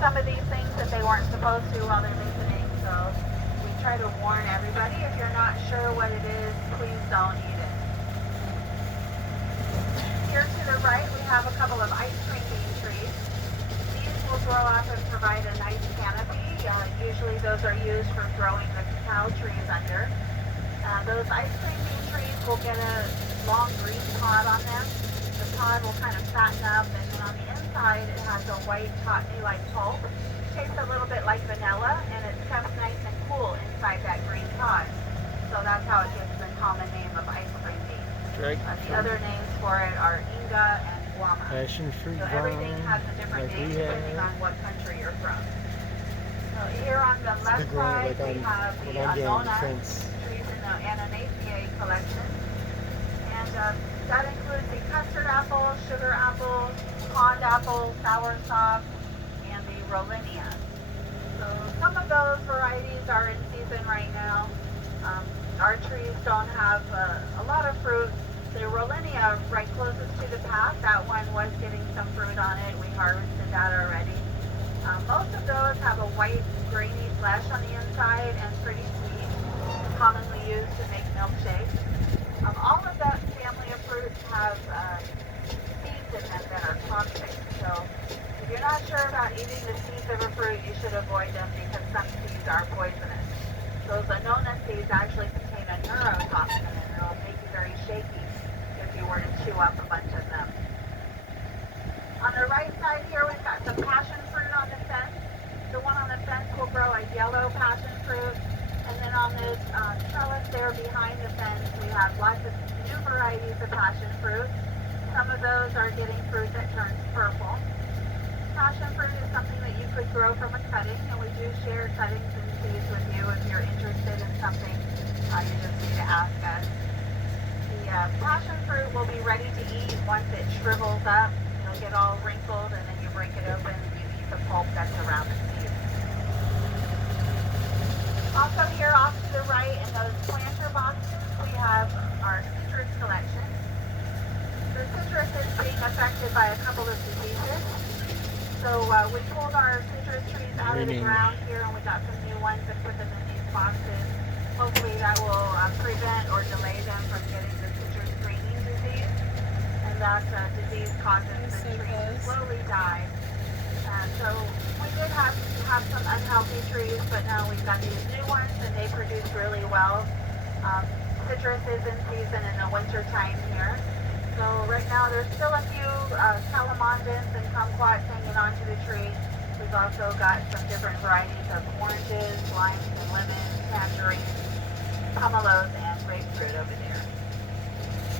some of these things that they weren't supposed to while they're listening. So we try to warn everybody, if you're not sure what it is, please don't eat it. Here to the right, we have a couple of ice cream bean trees. These will grow up and provide a nice canopy. Usually those are used for growing the cacao trees under. Those ice cream bean trees will get a long green pod on them. The pod will kind of fatten up, and then on the inside it has a white cottony-like pulp. Tastes a little bit like vanilla, and it's kept nice and cool inside that green pod. So that's how it gets the common name of ice cream bean. The other names for it are inga and guama. Passion fruit. So everything has a different name depending on what country you're from. So here on the left side, we have the Anona trees in the Ananaceae collection. And that includes the custard apple, sugar apple, pond apple, soursop, and the Rollinia. So some of those varieties are in season right now. Our trees don't have a lot of fruit. The Rollinia right closest to the path, that one was getting some fruit on it. We harvested that already. Most of those have a white, grainy flesh on the inside and pretty sweet, commonly used to make milkshakes. All of that family of fruits have seeds in them that are toxic. So if you're not sure about eating the seeds of a fruit, you should avoid them because some seeds are poisonous. Those Anona seeds actually contain a neurotoxin, and it'll make you very shaky if you were to chew up a bunch of them. On the right side here, we've got some passion fruit on the fence. The one on the fence will grow a yellow passion fruit. And then on this trellis there behind the fence, we have lots of new varieties of passion fruit. Some of those are getting fruit that turns purple. Passion fruit is something that you could grow from a cutting, and we do share cuttings and seeds with you if you're interested in something. You just need to ask us. The passion fruit will be ready to eat once it shrivels up. It'll get all wrinkled, and then you break it open and you eat the pulp that's around the seed. Also here off to the right in those planter boxes, we have our citrus collection. The citrus is being affected by a couple of diseases. So we pulled our citrus trees out of the ground here, and we got some new ones and put them in these boxes. Hopefully that will prevent or delay them from getting the citrus greening disease. And that disease causes the trees to slowly die. So we did have some unhealthy trees, but now we've got these new ones, and they produce really well. Citrus is in season in the winter time here. So right now there's still a few calamondins and kumquats hanging onto the tree. We've also got some different varieties of oranges, limes and lemons, tangerines, pomelos, and grapefruit over there.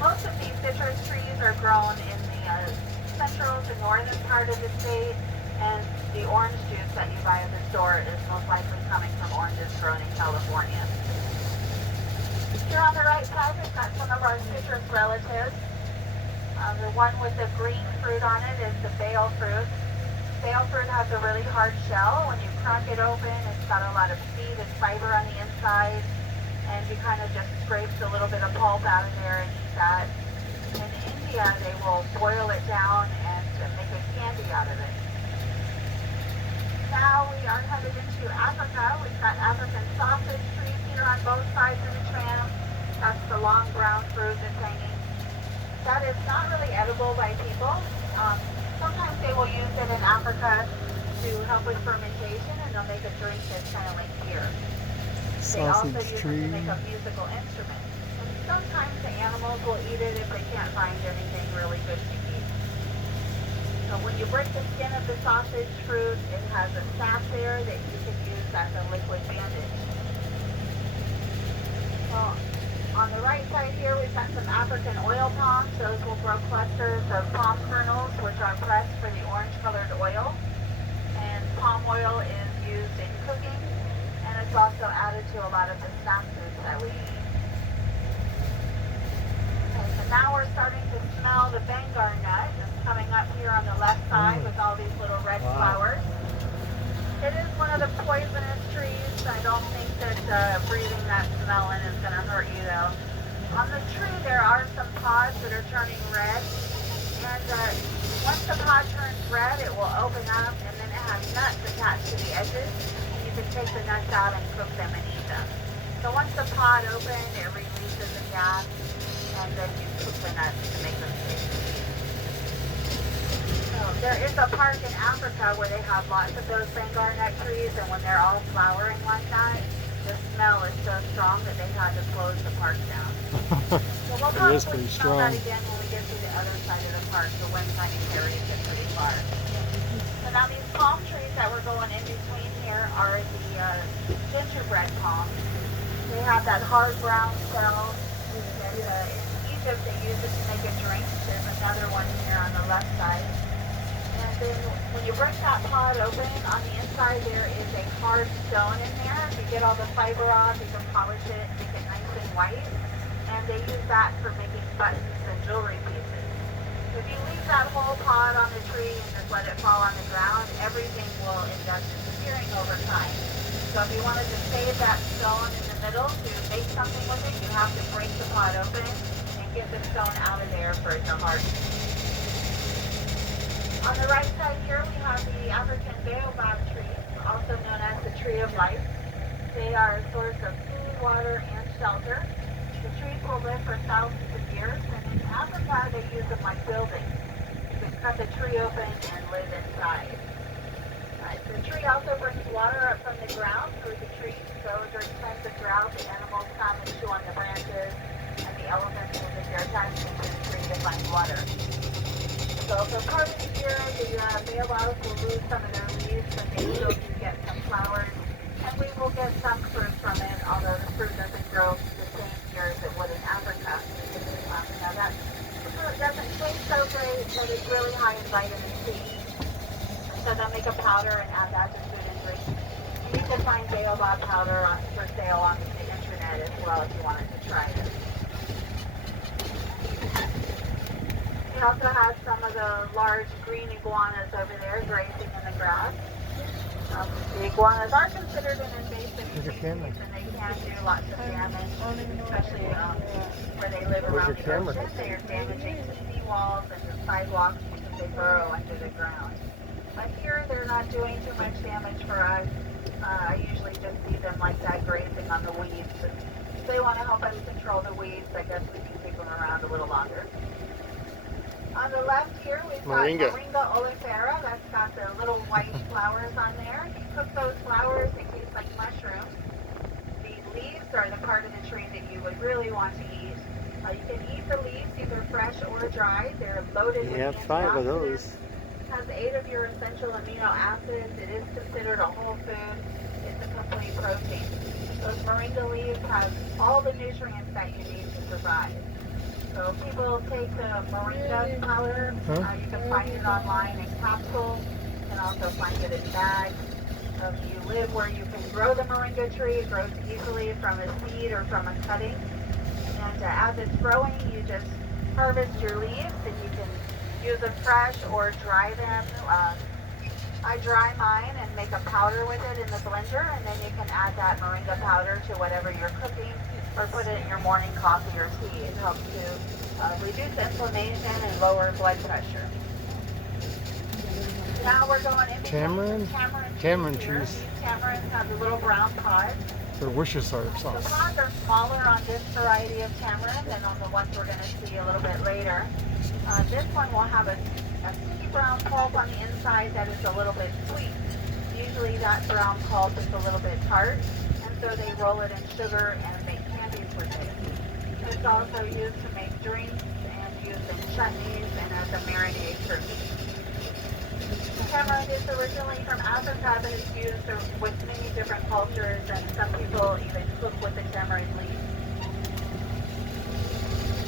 Most of these citrus trees are grown in the central to northern part of the state, and the orange juice that you buy at the store is most likely coming from oranges grown in California. Here on the right side, we've got some of our citrus relatives. The one with the green fruit on it is the bale fruit. Bale fruit has a really hard shell. When you crack it open, it's got a lot of seed and fiber on the inside, and you kind of just scrape a little bit of pulp out of there and eat that. In India, they will boil it down and make a candy out of it. Now we are headed into Africa. We've got African sausage trees here on both sides of the tram. That's the long brown fruit that's hanging. That is not really edible by people. Sometimes they will use it in Africa to help with fermentation, and they'll make a drink that's kind of like beer. They also use it to make a musical instrument. And sometimes the animals will eat it if they can't find anything really good to eat. So when you break the skin of the sausage fruit, it has a sap there that you can use as a liquid bandage. Well, on the right side here, we've got some African oil palms. Those will grow clusters of palm kernels, which are pressed for the orange-colored oil. And palm oil is used in cooking, and it's also added to a lot of the snack foods that we eat. Okay, so now we're starting to smell the Vanguard Nut. It's coming up here on the left side with all these little red flowers. It is one of the poisonous trees. I don't think that breathing that smell in is going to hurt you though. On the tree there are some pods that are turning red, and once the pod turns red, it will open up, and then it have nuts attached to the edges. And you can take the nuts out and cook them and eat them. So once the pod opens, it releases the gas, and then you cook the nuts to make them tasty. So there is a park in Africa where they have lots of those Vanguard Nut trees, and when they're all flowering like that, the smell is so strong that they had to close the park down. So we'll probably smell that again when we get to the other side of the park. The wind kind of carries it pretty far. So now these palm trees that we're going in between here are the gingerbread palms. They have that hard brown shell. And, in Egypt they use it to make a drink. There's another one here on the left side. And then when you break that pod open, on the inside there is a hard stone in there. If you get all the fiber off, you can polish it and make it nice and white. And they use that for making buttons and jewelry pieces. So if you leave that whole pod on the tree and just let it fall on the ground, everything will end up disappearing over time. So if you wanted to save that stone in the middle to make something with it, you have to break the pod open and get the stone out of there for it to harden. On the right side here, we have the African Baobab tree, also known as the tree of life. They are a source of food, water, and shelter. The trees will live for thousands of years, and in Africa, they use them like buildings. You can cut the tree open and live inside. The tree also brings water up from the ground through the trees, so during times of drought, the animals come and chew on the branches, and the elephants will dig their tusks into the tree to find water. So for part of the year, the baobabs will lose some of their leaves, but they still do get some flowers, and we will get some fruit from it, although the fruit doesn't grow the same year as it would in Africa. Now that fruit doesn't taste so great, but it's really high in vitamin C. So they'll make a powder and add that to food and drink. You can find baobab powder for sale on the internet as well if you wanted to try it. We also have some of the large green iguanas over there grazing in the grass. The iguanas are considered an invasive species, and they can do lots of damage, especially where they live around the ocean. They are damaging the seawalls and the sidewalks because they burrow under the ground. But here they're not doing too much damage for us. I usually just see them like that grazing on the weeds. If they want to help us control the weeds, I guess we can keep them around a little longer. On the left here, we've got moringa oleifera. That's got the little white flowers on there. You cook those flowers, they taste like mushrooms. The leaves are the part of the tree that you would really want to eat. You can eat the leaves either fresh or dry. They're loaded with antioxidants. 5 of those. It has 8 of your essential amino acids. It is considered a whole food. It's a complete protein. Those moringa leaves have all the nutrients that you need to survive. So people take the moringa powder. You can find it online in capsules. You can also find it in bags. If you live where you can grow the moringa tree, it grows easily from a seed or from a cutting. And as it's growing, you just harvest your leaves, and you can use them fresh or dry them. I dry mine and make a powder with it in the blender, and then you can add that moringa powder to whatever you're cooking, or put it in your morning coffee or tea. It helps to reduce inflammation and lower blood pressure. Now we're going into tamarind trees. Tamarinds have the little brown pods. They're Worcestershire The sauce. pods are smaller on this variety of tamarind than on the ones we're going to see a little bit later. This one will have a sticky brown pulp on the inside that is a little bit sweet. Usually that brown pulp is a little bit tart, and so they roll it in sugar and make candies with it. It's also used to make drinks and used in chutneys and as a marinade for meat. Tamarind is originally from Africa, but it's used with many different cultures, and some people even cook with the tamarind leaf.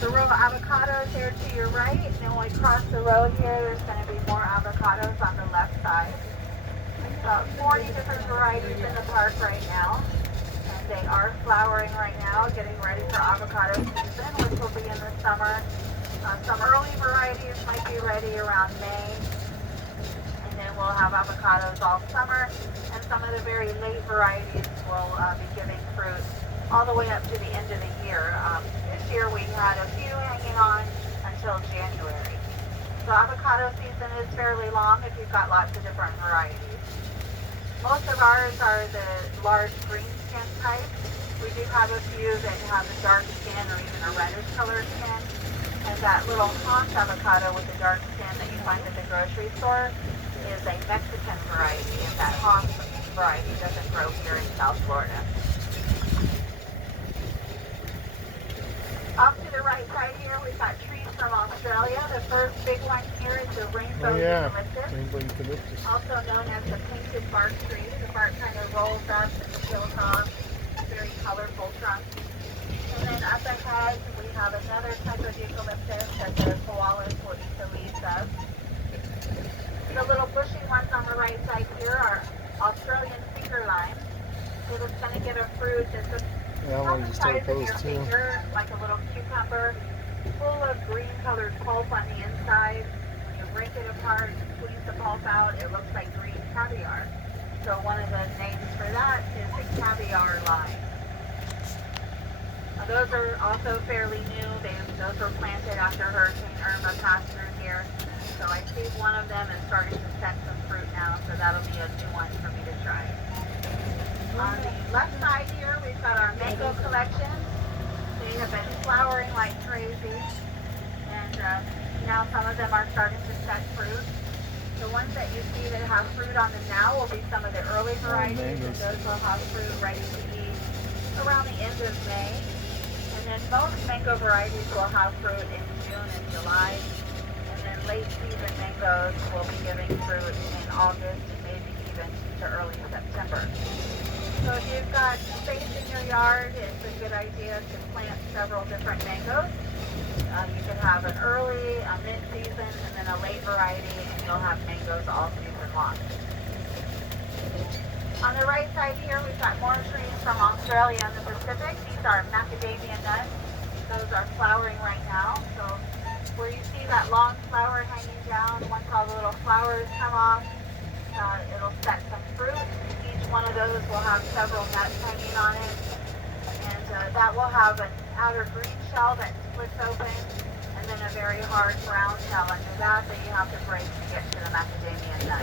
The row of avocados here to your right, and then when we cross the road here, there's going to be more avocados on the left side. There's about 40 different varieties in the park right now, and they are flowering right now, getting ready for avocado season, which will be in the summer. Some early varieties might be ready around May. And we'll have avocados all summer, and some of the very late varieties will be giving fruit all the way up to the end of the year. This year we had a few hanging on until January. So avocado season is fairly long if you've got lots of different varieties. Most of ours are the large green skin type. We do have a few that have a dark skin or even a reddish colored skin. And that little Hass avocado with the dark skin that you find at the grocery store is a Mexican variety, and that Hass variety doesn't grow here in South Florida. Off to the right side here, we've got trees from Australia. The first big one here is the rainbow eucalyptus, rainbow eucalyptus. also known as the painted bark tree. The bark kind of rolls up and peels off, very colorful trunk. And then up ahead, we have another type of eucalyptus that the koalas will eat the leaves of. The little bushy ones on the right side here are Australian finger lime. It is going to get a fruit that's the size of your finger, like a little cucumber, full of green colored pulp on the inside. When you break it apart, squeeze the pulp out, it looks like green caviar. So one of the names for that is the caviar lime. Now those are also fairly new. Those were planted after Hurricane Irma passed through here. So I see one of them is starting to set some fruit now, so that'll be a new one for me to try. On the left side here, we've got our mango collection. They have been flowering like crazy, and now some of them are starting to set fruit. The ones that you see that have fruit on them now will be some of the early varieties, and those will have fruit ready to eat around the end of May. And then most mango varieties will have fruit in June and July, and then late season mangoes will be giving fruit in August, maybe even to early September. So if you've got space in your yard, it's a good idea to plant several different mangoes. You can have an early, a mid-season, and then a late variety, and you'll have mangoes all season long. On the right side here, we've got more trees from Australia and the Pacific. These are Macadamia Nuts. Those are flowering right now. So where you see that long flower hanging down, once all the little flowers come off, it'll set some fruit. Each one of those will have several nuts hanging on it, and that will have an outer green shell that splits open, and then a very hard brown shell under that you have to break to get to the macadamia nut.